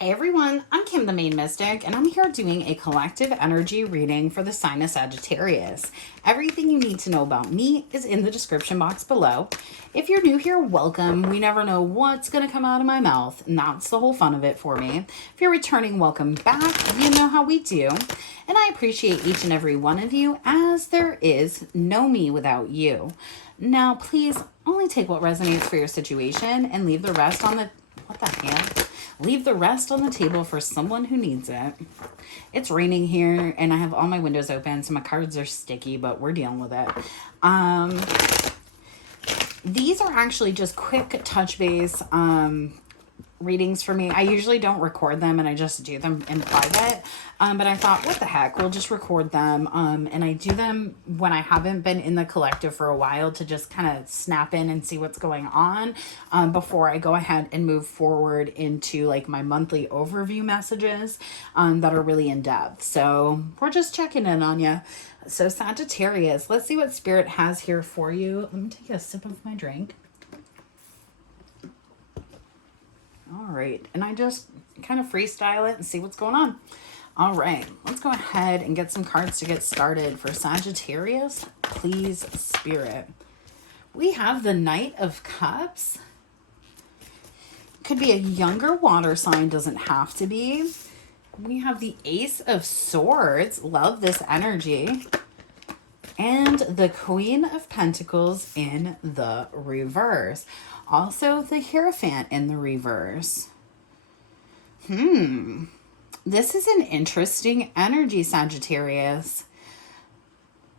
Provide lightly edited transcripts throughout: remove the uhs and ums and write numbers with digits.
Hey everyone, I'm Kim the Maine Mystic, and I'm here doing a collective energy reading for the sign of Sagittarius. Everything you need to know about me is in the description box below. If you're new here, welcome. We never know what's going to come out of my mouth, and that's the whole fun of it for me. If you're returning, welcome back. You know how we do. And I appreciate each and every one of you, as there is no me without you. Now, please only take what resonates for your situation and leave the rest on the... What the hell? Leave the rest on the table for someone who needs it. It's raining here and I have all my windows open, so my cards are sticky, but we're dealing with it. These are actually just quick touch base readings for me. I usually don't record them and I just do them in private. But I thought, what the heck, we'll just record them. And I do them when I haven't been in the collective for a while to just kind of snap in and see what's going on before I go ahead and move forward into like my monthly overview messages that are really in depth. So we're just checking in on you. So Sagittarius, let's see what Spirit has here for you. Let me take a sip of my drink. All right, and I just kind of freestyle it and see what's going on. All right, let's go ahead and get some cards to get started for Sagittarius. Please, Spirit. We have the Knight of Cups. Could be a younger water sign, doesn't have to be. We have the Ace of Swords. Love this energy. And the Queen of Pentacles in the reverse. Also, the Hierophant in the reverse. This is an interesting energy, Sagittarius.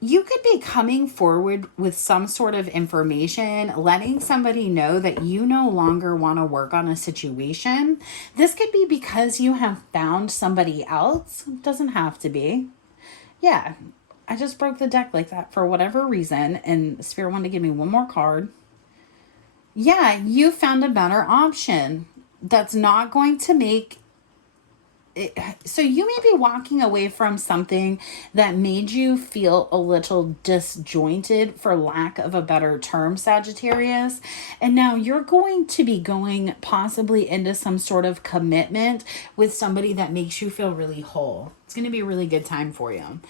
You could be coming forward with some sort of information, letting somebody know that you no longer want to work on a situation. This could be because you have found somebody else. It doesn't have to be. Yeah, I just broke the deck like that for whatever reason, and Spirit wanted to give me one more card. Yeah, you found a better option that's not going to make it. So you may be walking away from something that made you feel a little disjointed, for lack of a better term, Sagittarius. And now you're going to be going possibly into some sort of commitment with somebody that makes you feel really whole. It's going to be a really good time for you.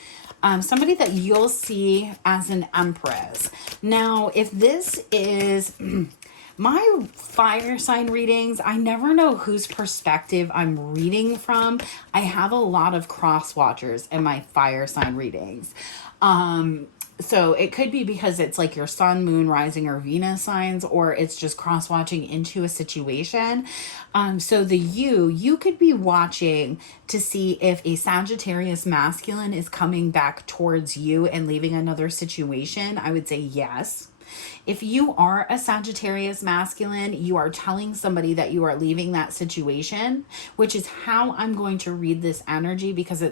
Somebody that you'll see as an Empress. Now, if this is... my fire sign readings, I never know whose perspective I'm reading from. I have a lot of cross watchers in my fire sign readings. So it could be because it's like your sun, moon, rising, or Venus signs, or it's just cross watching into a situation. So you could be watching to see if a Sagittarius masculine is coming back towards you and leaving another situation. I would say yes. If you are a Sagittarius masculine, you are telling somebody that you are leaving that situation, which is how I'm going to read this energy, because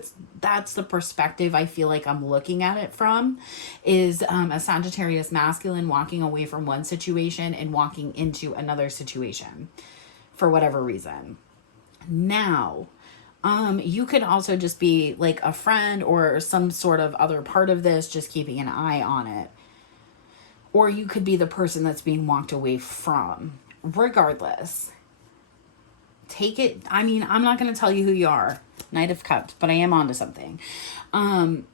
that's the perspective I feel like I'm looking at it from, is a Sagittarius masculine walking away from one situation and walking into another situation for whatever reason. Now, you could also just be like a friend or some sort of other part of this, just keeping an eye on it. Or you could be the person that's being walked away from. Regardless, take it. I mean, I'm not going to tell you who you are, Knight of Cups, but I am onto something. I'm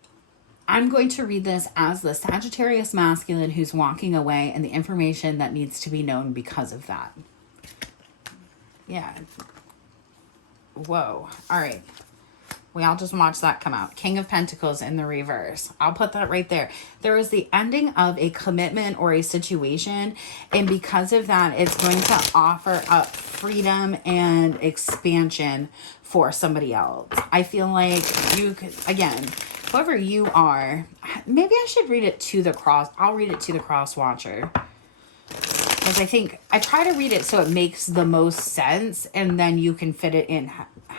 going to read this as the Sagittarius masculine who's walking away and the information that needs to be known because of that. Yeah. Whoa. All right. We all just watched that come out. King of Pentacles in the reverse. I'll put that right there. There is the ending of a commitment or a situation. And because of that, it's going to offer up freedom and expansion for somebody else. I feel like you could, again, whoever you are, maybe I should read it to the cross. I'll read it to the cross watcher. Because I think I try to read it so it makes the most sense, and then you can fit it in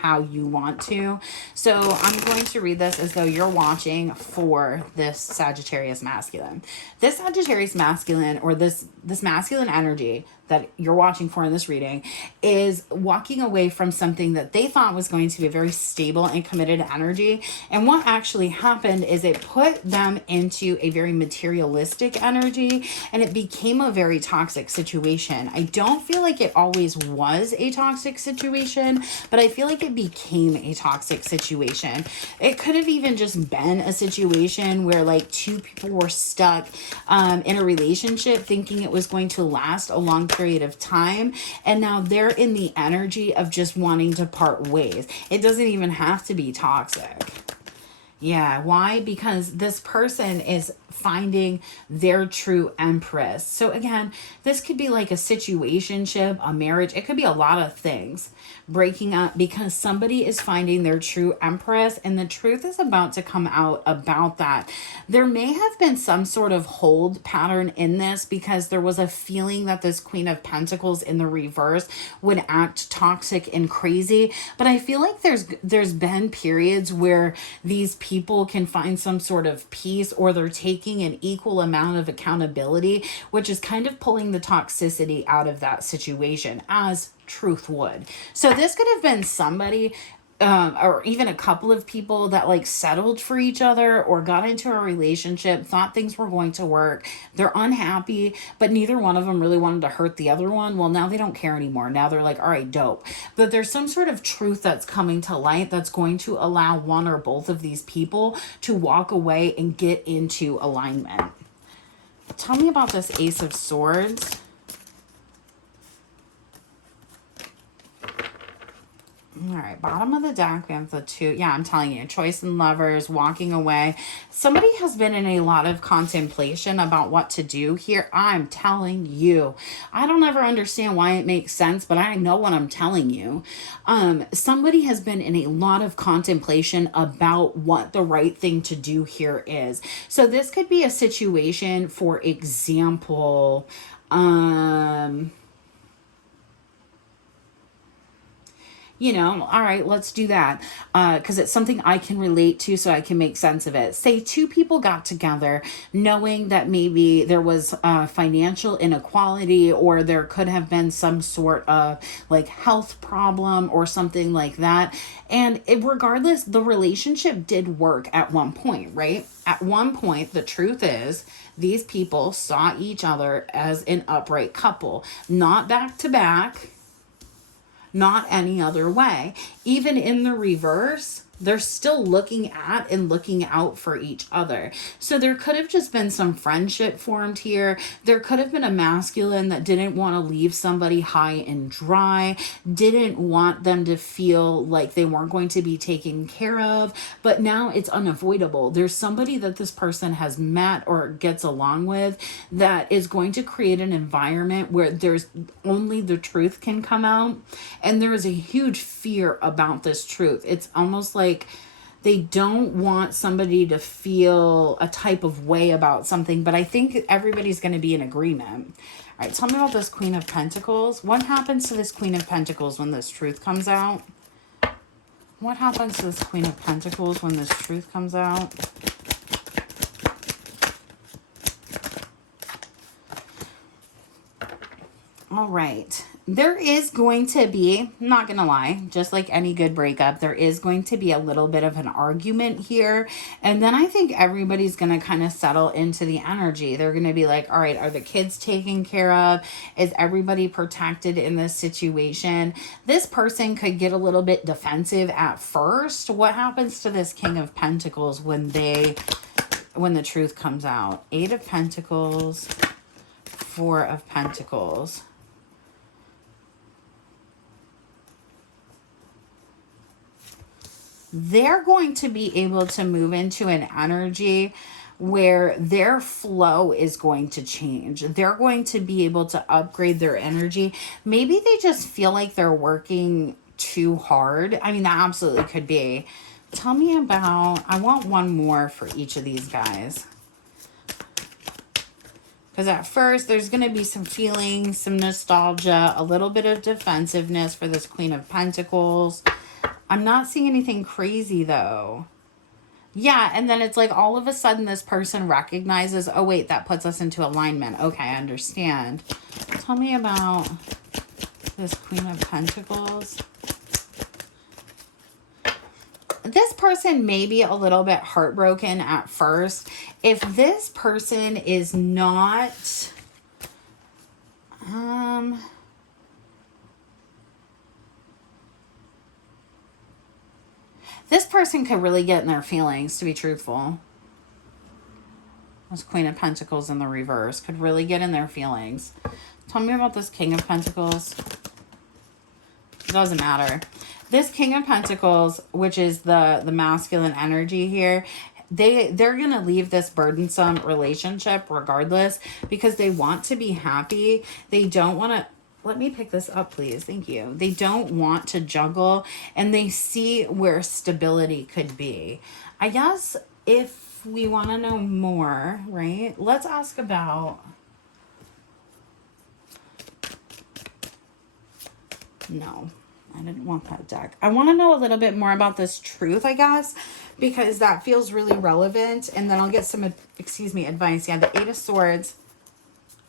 how you want to. So I'm going to read this as though you're watching for this Sagittarius masculine. This Sagittarius masculine, or this masculine energy that you're watching for in this reading, is walking away from something that they thought was going to be a very stable and committed energy. And what actually happened is it put them into a very materialistic energy, and it became a very toxic situation. I don't feel like it always was a toxic situation, but I feel like it became a toxic situation. It could have even just been a situation where like two people were stuck in a relationship thinking it was going to last a long period of time, and now they're in the energy of just wanting to part ways. It doesn't even have to be toxic. Yeah, why? Because this person is finding their true empress. So again, this could be like a situationship, a marriage. It could be a lot of things breaking up because somebody is finding their true empress, and the truth is about to come out about that. There may have been some sort of hold pattern in this because there was a feeling that this Queen of Pentacles in the reverse would act toxic and crazy. But I feel like there's been periods where these people can find some sort of peace, or they're taking an equal amount of accountability, which is kind of pulling the toxicity out of that situation, as truth would. So this could have been somebody or even a couple of people that like settled for each other or got into a relationship, thought things were going to work. They're unhappy, but neither one of them really wanted to hurt the other one. Well, now they don't care anymore. Now they're like, all right, dope. But there's some sort of truth that's coming to light that's going to allow one or both of these people to walk away and get into alignment. Tell me about this Ace of Swords. All right, bottom of the deck, we have the two. Yeah, I'm telling you, choice in lovers, walking away. Somebody has been in a lot of contemplation about what to do here. I'm telling you. I don't ever understand why it makes sense, but I know what I'm telling you. Somebody has been in a lot of contemplation about what the right thing to do here is. So this could be a situation, for example, you know, all right, let's do that. Because it's something I can relate to, so I can make sense of it. Say two people got together knowing that maybe there was financial inequality, or there could have been some sort of like health problem or something like that. And regardless, the relationship did work at one point, right? At one point, the truth is, these people saw each other as an upright couple, not back to back, not any other way. Even in the reverse, they're still looking at and looking out for each other. So there could have just been some friendship formed here. There could have been a masculine that didn't want to leave somebody high and dry, didn't want them to feel like they weren't going to be taken care of, but now it's unavoidable. There's somebody that this person has met or gets along with that is going to create an environment where there's only the truth can come out, and there is a huge fear about this truth. It's almost like they don't want somebody to feel a type of way about something, but I think everybody's going to be in agreement. All right, tell me about this Queen of Pentacles. What happens to this Queen of Pentacles when this truth comes out? What happens to this Queen of Pentacles when this truth comes out? All right. There is going to be, not going to lie, just like any good breakup, there is going to be a little bit of an argument here. And then I think everybody's going to kind of settle into the energy. They're going to be like, all right, are the kids taken care of? Is everybody protected in this situation? This person could get a little bit defensive at first. What happens to this King of Pentacles when the truth comes out? 8 of Pentacles, 4 of Pentacles. They're going to be able to move into an energy where their flow is going to change. They're going to be able to upgrade their energy. Maybe they just feel like they're working too hard. I mean, that absolutely could be. Tell me about, I want one more for each of these guys. Because at first, there's going to be some feelings, some nostalgia, a little bit of defensiveness for this Queen of Pentacles. I'm not seeing anything crazy though. Yeah, and then it's like all of a sudden this person recognizes, oh wait, that puts us into alignment. Okay, I understand. Tell me about this Queen of Pentacles. This person may be a little bit heartbroken at first. If this person is not, this person could really get in their feelings, to be truthful. This Queen of Pentacles in the reverse could really get in their feelings. Tell me about this King of Pentacles. It doesn't matter. This King of Pentacles, which is the masculine energy here, they're going to leave this burdensome relationship regardless because they want to be happy. They don't want to... Let me pick this up, please. Thank you. They don't want to juggle, and they see where stability could be. I guess if we want to know more, right, let's ask about... No, I didn't want that deck. I want to know a little bit more about this truth, I guess, because that feels really relevant. And then I'll get some, advice. Yeah, the Eight of Swords.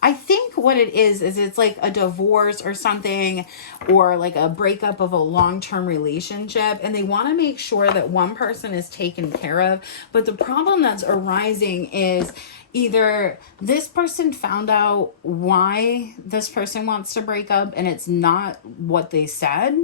I think what it is it's like a divorce or something, or like a breakup of a long-term relationship, and they want to make sure that one person is taken care of. But the problem that's arising is either this person found out why this person wants to break up and it's not what they said.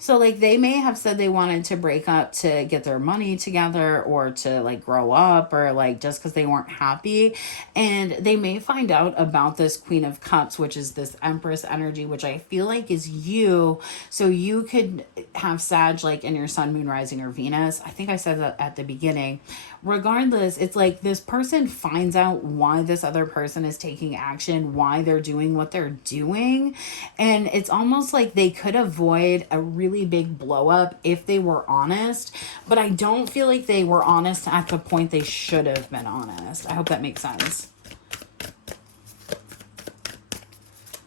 So like they may have said they wanted to break up to get their money together or to like grow up, or like just because they weren't happy. And they may find out about this Queen of Cups, which is this Empress energy, which I feel like is you. So you could have Sag like in your Sun, Moon, Rising, or Venus. I think I said that at the beginning. Regardless, it's like this person finds out why this other person is taking action, why they're doing what they're doing. And it's almost like they could avoid a really big blow up if they were honest. But I don't feel like they were honest at the point they should have been honest. I hope that makes sense.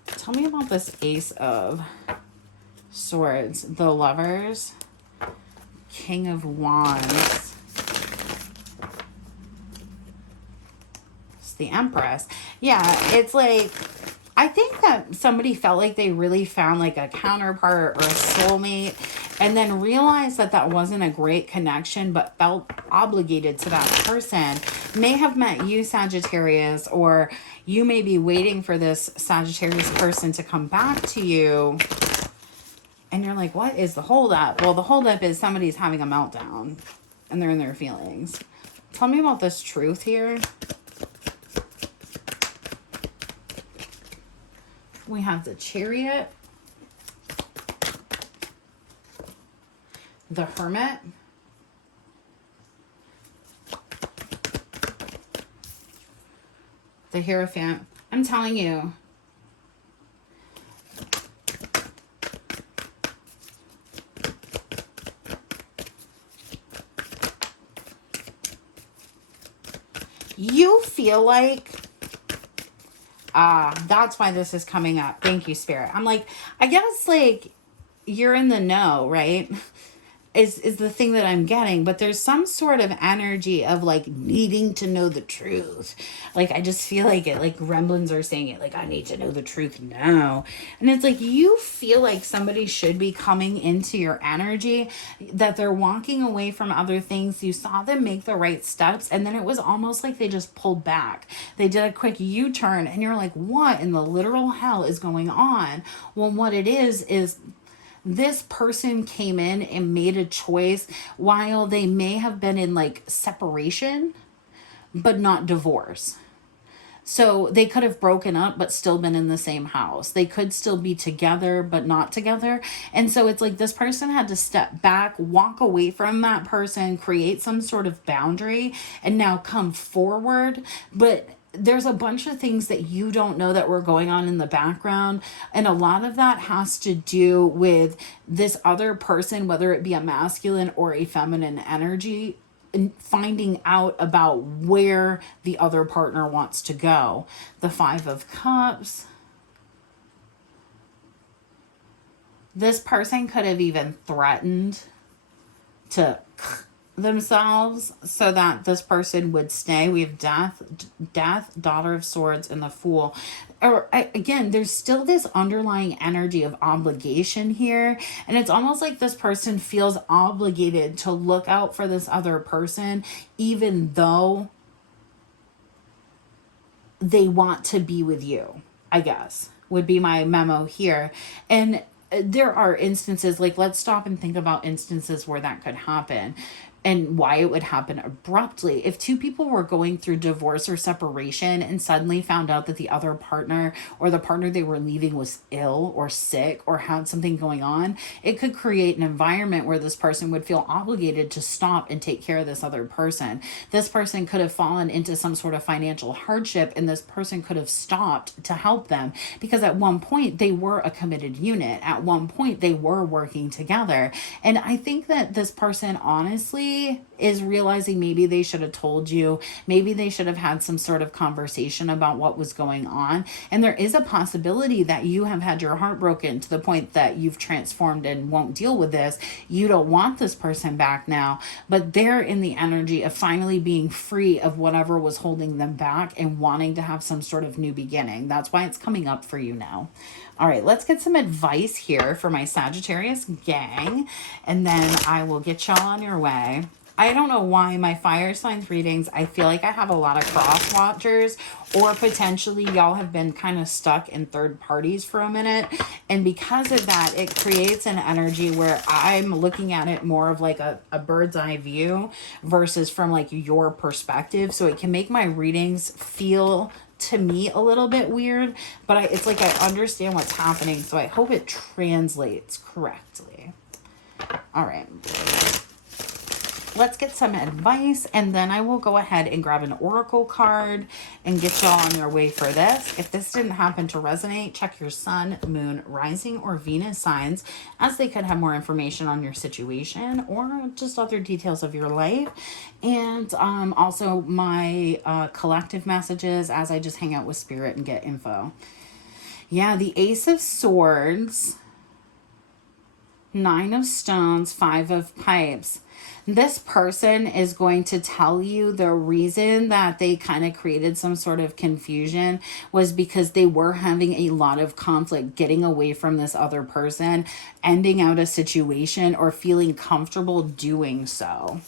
Tell me about this Ace of Swords, the Lovers, King of Wands, the Empress. Yeah, it's like, I think that somebody felt like they really found like a counterpart or a soulmate, and then realized that that wasn't a great connection, but felt obligated to that person. May have met you, Sagittarius, or you may be waiting for this Sagittarius person to come back to you. And you're like, what is the holdup? Well, the holdup is somebody's having a meltdown and they're in their feelings. Tell me about this truth here. We have the Chariot, the Hermit, the Hierophant. I'm telling you, you feel like, that's why this is coming up. Thank you, Spirit. I'm like, I guess like you're in the know, right? Is the thing that I'm getting, but there's some sort of energy of like needing to know the truth. Like, I just feel like it, like gremlins are saying it, like, I need to know the truth now. And it's like, you feel like somebody should be coming into your energy, that they're walking away from other things. You saw them make the right steps, and then it was almost like they just pulled back. They did a quick U-turn, and you're like, what in the literal hell is going on? Well, what it is this person came in and made a choice while they may have been in like separation, but not divorce. So they could have broken up, but still been in the same house. They could still be together, but not together. And so it's like this person had to step back, walk away from that person, create some sort of boundary, and now come forward. But there's a bunch of things that you don't know that were going on in the background. And a lot of that has to do with this other person, whether it be a masculine or a feminine energy, and finding out about where the other partner wants to go. The Five of Cups. This person could have even threatened to themselves so that this person would stay. We have death, Daughter of Swords, and the Fool. Or again, there's still this underlying energy of obligation here, and it's almost like this person feels obligated to look out for this other person, even though they want to be with you, I guess, would be my memo here. And there are instances, like, let's stop and think about instances where that could happen and why it would happen abruptly. If two people were going through divorce or separation and suddenly found out that the other partner or the partner they were leaving was ill or sick or had something going on, it could create an environment where this person would feel obligated to stop and take care of this other person. This person could have fallen into some sort of financial hardship, and this person could have stopped to help them because at one point they were a committed unit. At one point they were working together. And I think that this person honestly is realizing maybe they should have told you, maybe they should have had some sort of conversation about what was going on. And there is a possibility that you have had your heart broken to the point that you've transformed and won't deal with this. You don't want this person back now, but they're in the energy of finally being free of whatever was holding them back and wanting to have some sort of new beginning. That's why it's coming up for you now. All right, let's get some advice here for my Sagittarius gang, and then I will get y'all on your way. I don't know why my fire signs readings, I feel like I have a lot of cross watchers, or potentially y'all have been kind of stuck in third parties for a minute. And because of that, it creates an energy where I'm looking at it more of like a bird's eye view versus from like your perspective. So it can make my readings feel to me a little bit weird, but it's like I understand what's happening, so I hope it translates correctly. All right, let's get some advice, and then I will go ahead and grab an oracle card and get y'all on your way for this. If this didn't happen to resonate, check your sun, moon, rising, or Venus signs, as they could have more information on your situation or just other details of your life. And also my collective messages as I just hang out with spirit and get info. Yeah, the Ace of Swords, Nine of Stones, Five of Pipes. This person is going to tell you the reason that they kind of created some sort of confusion was because they were having a lot of conflict getting away from this other person, ending out a situation, or feeling comfortable doing so.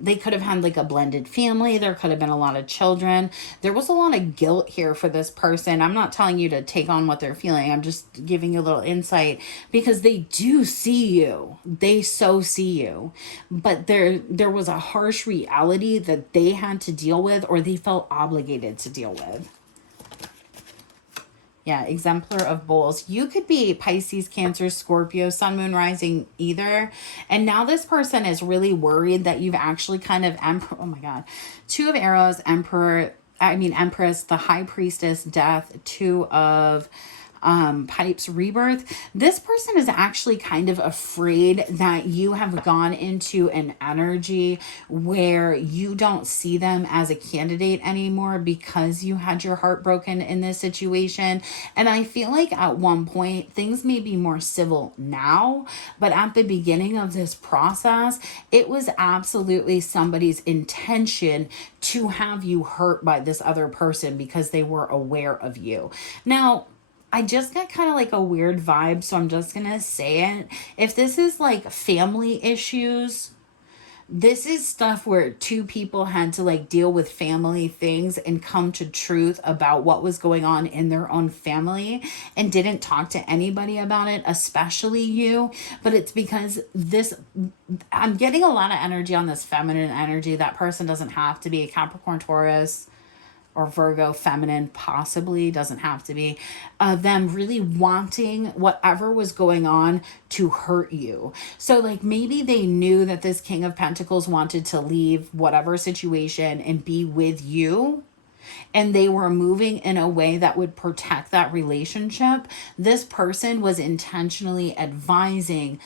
They could have had like a blended family. There could have been a lot of children. There was a lot of guilt here for this person. I'm not telling you to take on what they're feeling. I'm just giving you a little insight because they do see you. They so see you. But there was a harsh reality that they had to deal with, or they felt obligated to deal with. Yeah, exemplar of bowls. You could be Pisces, Cancer, Scorpio, Sun, Moon, Rising, either. And now this person is really worried that you've actually kind of, oh my God, Two of Arrows, Empress, the High Priestess, Death, Two of Pipes, Rebirth. This person is actually kind of afraid that you have gone into an energy where you don't see them as a candidate anymore because you had your heart broken in this situation. And I feel like at one point things may be more civil now, but at the beginning of this process, it was absolutely somebody's intention to have you hurt by this other person because they were aware of you. Now, I just got kind of like a weird vibe, so I'm just going to say it. If this is like family issues, this is stuff where two people had to like deal with family things and come to truth about what was going on in their own family and didn't talk to anybody about it, especially you. But it's because I'm getting a lot of energy on this feminine energy. That person doesn't have to be a Capricorn, Taurus, or Virgo, feminine, possibly, doesn't have to be, them really wanting whatever was going on to hurt you. So like maybe they knew that this King of Pentacles wanted to leave whatever situation and be with you, and they were moving in a way that would protect that relationship. This person was intentionally advising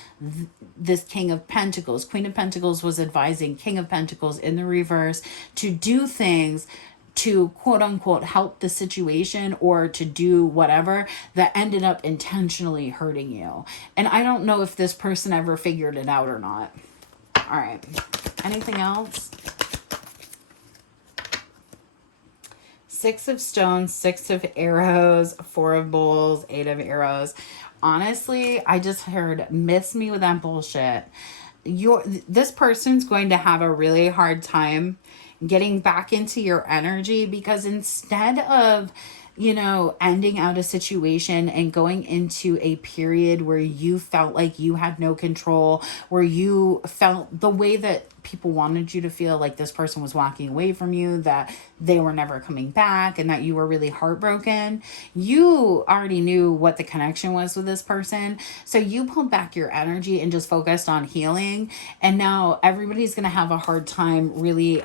this King of Pentacles. Queen of Pentacles was advising King of Pentacles in the reverse to do things to quote unquote help the situation or to do whatever that ended up intentionally hurting you. And I don't know if this person ever figured it out or not. All right. Anything else? Six of Stones, Six of Arrows, Four of Bowls, Eight of Arrows. Honestly, I just heard miss me with that bullshit. This person's going to have a really hard time getting back into your energy, because instead of, you know, ending out a situation and going into a period where you felt like you had no control, where you felt the way that people wanted you to feel, like this person was walking away from you, that they were never coming back, and that you were really heartbroken. You already knew what the connection was with this person. So you pulled back your energy and just focused on healing. And now everybody's going to have a hard time really,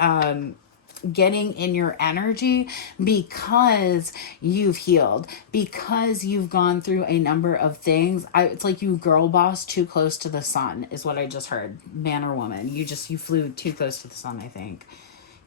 getting in your energy, because you've healed, because you've gone through a number of things. It's like you girl boss too close to the sun is what I just heard. Man or woman, you flew too close to the sun, I think.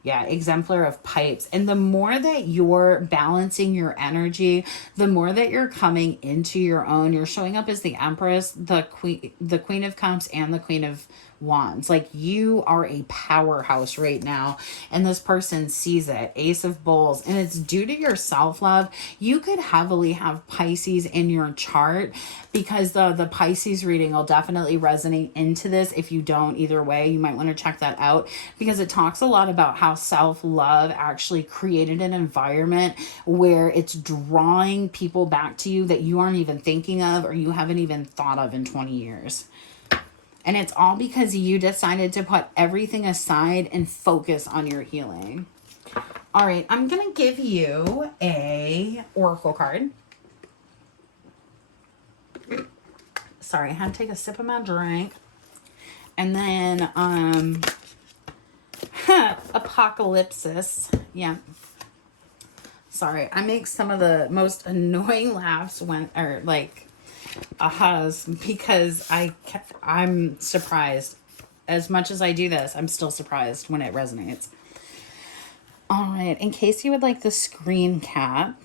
Yeah, exemplar of pipes. And the more that you're balancing your energy, the more that you're coming into your own. You're showing up as the Empress, the Queen of Cups, and the Queen of Wands. Like, you are a powerhouse right now, and this person sees it. Ace of Bowls, and it's due to your self-love. You could heavily have Pisces in your chart, because the Pisces reading will definitely resonate into this. If you don't, either way, you might want to check that out, because it talks a lot about how self-love actually created an environment where it's drawing people back to you that you aren't even thinking of, or you haven't even thought of in 20 years. And it's all because you decided to put everything aside and focus on your healing. All right, I'm going to give you a oracle card. Sorry, I had to take a sip of my drink. And then apocalypsis. Yeah. Sorry, I make some of the most annoying laughs ahas, because I'm surprised. As much as I do this, I'm still surprised when it resonates. All right, in case you would like the screen cap.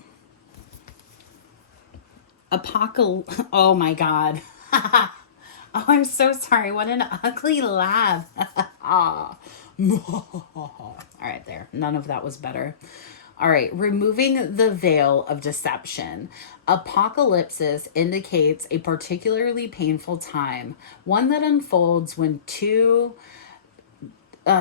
Oh my God. Oh, I'm so sorry. What an ugly laugh. All right, there. None of that was better. All right, removing the veil of deception. Apocalypsis indicates a particularly painful time, one that unfolds when two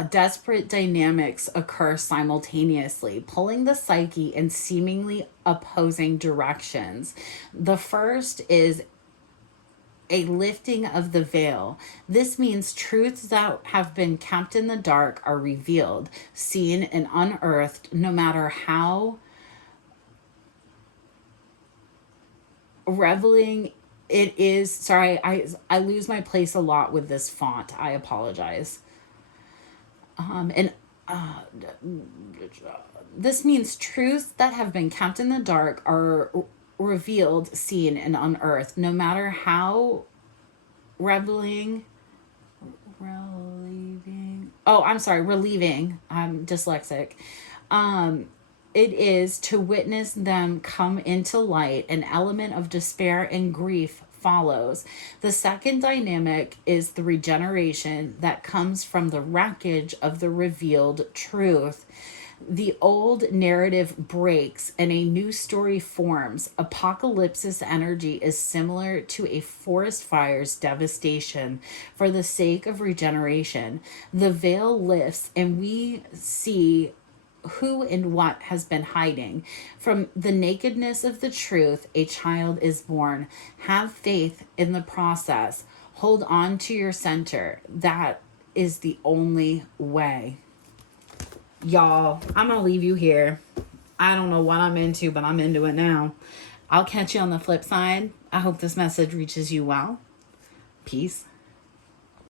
desperate dynamics occur simultaneously, pulling the psyche in seemingly opposing directions. The first is a lifting of the veil. This means truths that have been kept in the dark are revealed, seen, and unearthed, no matter how revealing it is. Sorry, I lose my place a lot with this font. I apologize. This means truths that have been kept in the dark are revealed, seen, and unearthed, no matter how relieving. I'm dyslexic. It is to witness them come into light. An element of despair and grief follows. The second dynamic is the regeneration that comes from the wreckage of the revealed truth. The old narrative breaks and a new story forms. Apocalypsis energy is similar to a forest fire's devastation for the sake of regeneration. The veil lifts and we see who and what has been hiding. From the nakedness of the truth, a child is born. Have faith in the process. Hold on to your center. That is the only way. Y'all, I'm going to leave you here. I don't know what I'm into, but I'm into it now. I'll catch you on the flip side. I hope this message reaches you well. Peace.